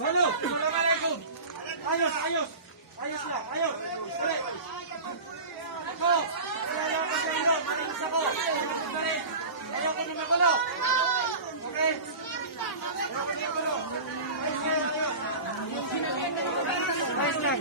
Solo! Assalamualaikum! Ayos, ayos! Ayos lang, ayos! Dali! Ako! Ayaw ko sa inyo! Maligis ako! Ayaw ko na magulo! Okay? Ayaw ko na magulo! Ayos lang, ayos! Ayos lang!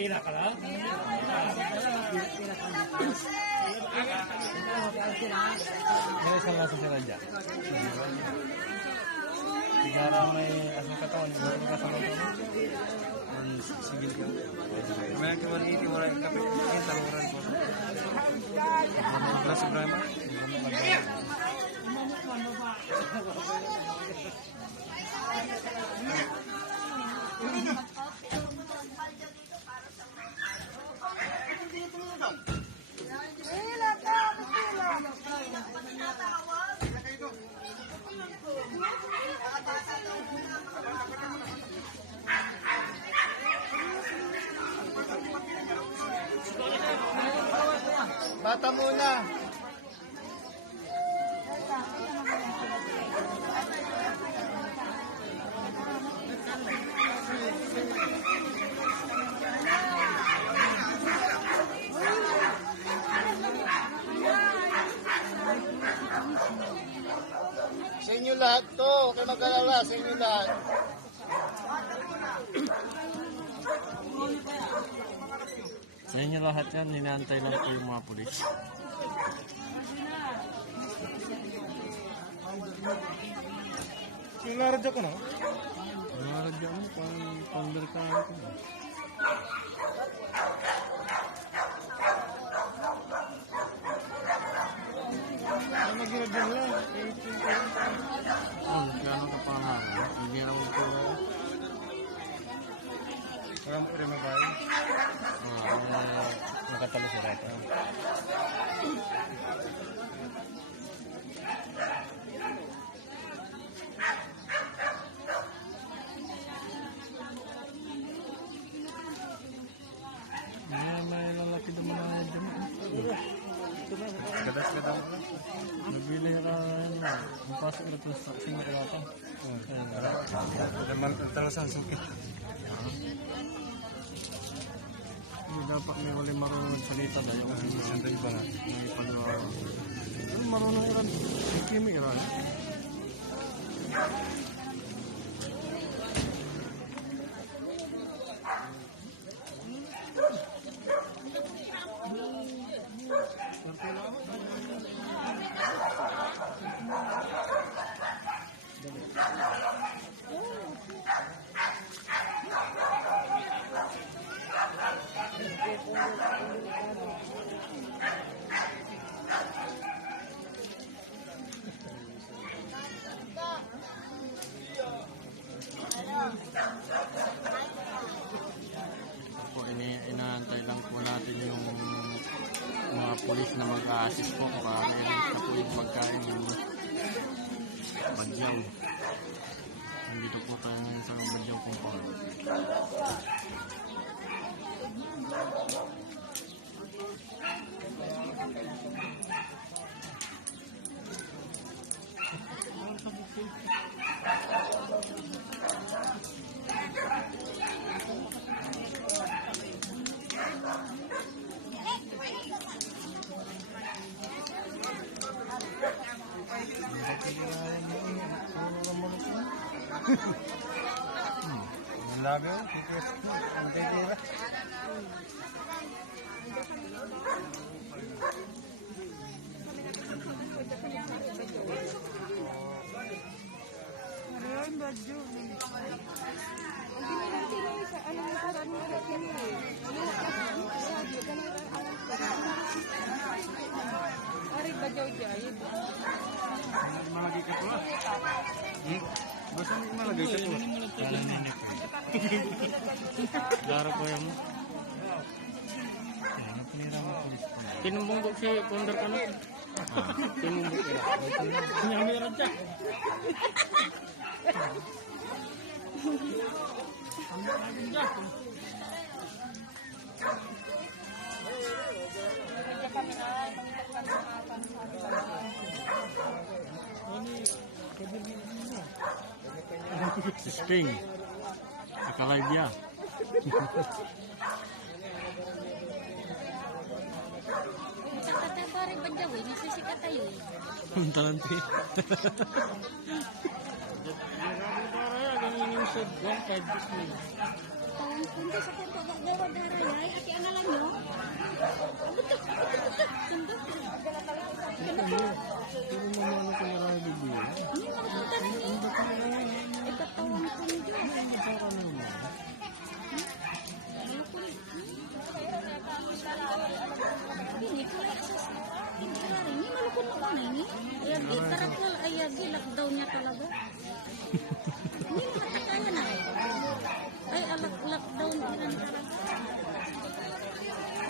Kila ka lang? May isang lasa sila dyan. Sigara may asang katawan. Sigara ka sa mga sigil ka. May kiwan-iti wala yung kape. Yung taluran po. Beras berapa? Bata muna. Sa inyo lahat to, huwag kayo mag-alala, sa inyo lahat. Sa inyo lahat yan, ninaantay lang po yung mga pulis. Yung laradya ko na? Naradya mo, parang founder ka ako. Ano mag-ginagyan lang? Gano'n ka pa nga. Hindi naman po. Walang prima ba yun? Nakatalo sa rata. May lalaki naman na dyan. Gadas-gadas ko lang. Nabili ka na. Ang pasok na ito sa singa ka lang. Talo sa suki. Hindi dapat may wali marunong salita dahil yung Sandal ba na? may pagawa. Ano marunong iran? Kimi iran. Po, inaantay lang po natin yung mga pulis na mag-a-assist po para meron na po yung pagkain yung badyaw. Nandito po tayo ngayon sa badyaw po po. Ang labi mo, ang titira. Ayun, badyo. Hindi mo lang tinay sa ano mo sa ano sa tinay. Ari badyo jayid. Malagay ka po ah. Basta may malagay sa to. Laro po yung Tinumbong si Ponder ka na. Tinumbong ka. Nyamiran siya. Si Sting. Nakalive niya. Kata ba rin ba daw eh? Nasisikat tayo eh. Ang talante. Daraya, ganyan yung sa Gong 5 Disney. Taon punta sa punta gagawa darayay. Ati ang alam nyo? Abutok, abutok. Tundok. Pero mamalo ko na lang bibili. Hindi makapunta na niya. Ay katawan ko niyo. Para na naman. Ano ko rin? Ini ko lang asas. Hindi rin. Ini malukon mo na ini. Ayagi, karakwal. Ayagi, lockdown niya talaga. Hindi makatakayan na. Ay, lockdown din talaga.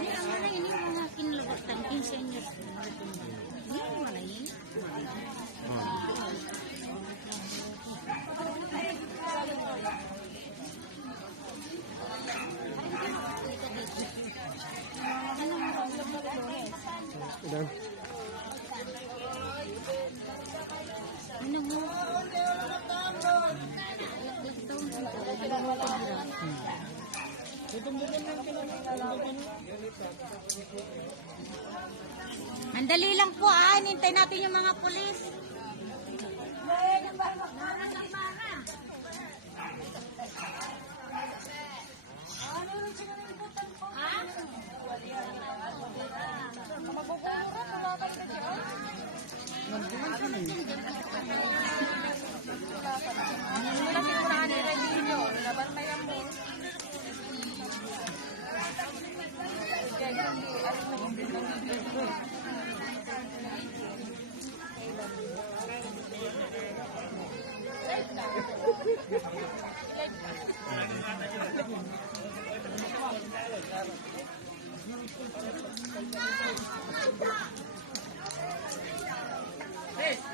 Ini ang mana ini mga kinlabatan, 15 anyos. Ini ang mana ini. Ilan? Ano mo? Andali lang po hintay natin yung mga pulis. Hey!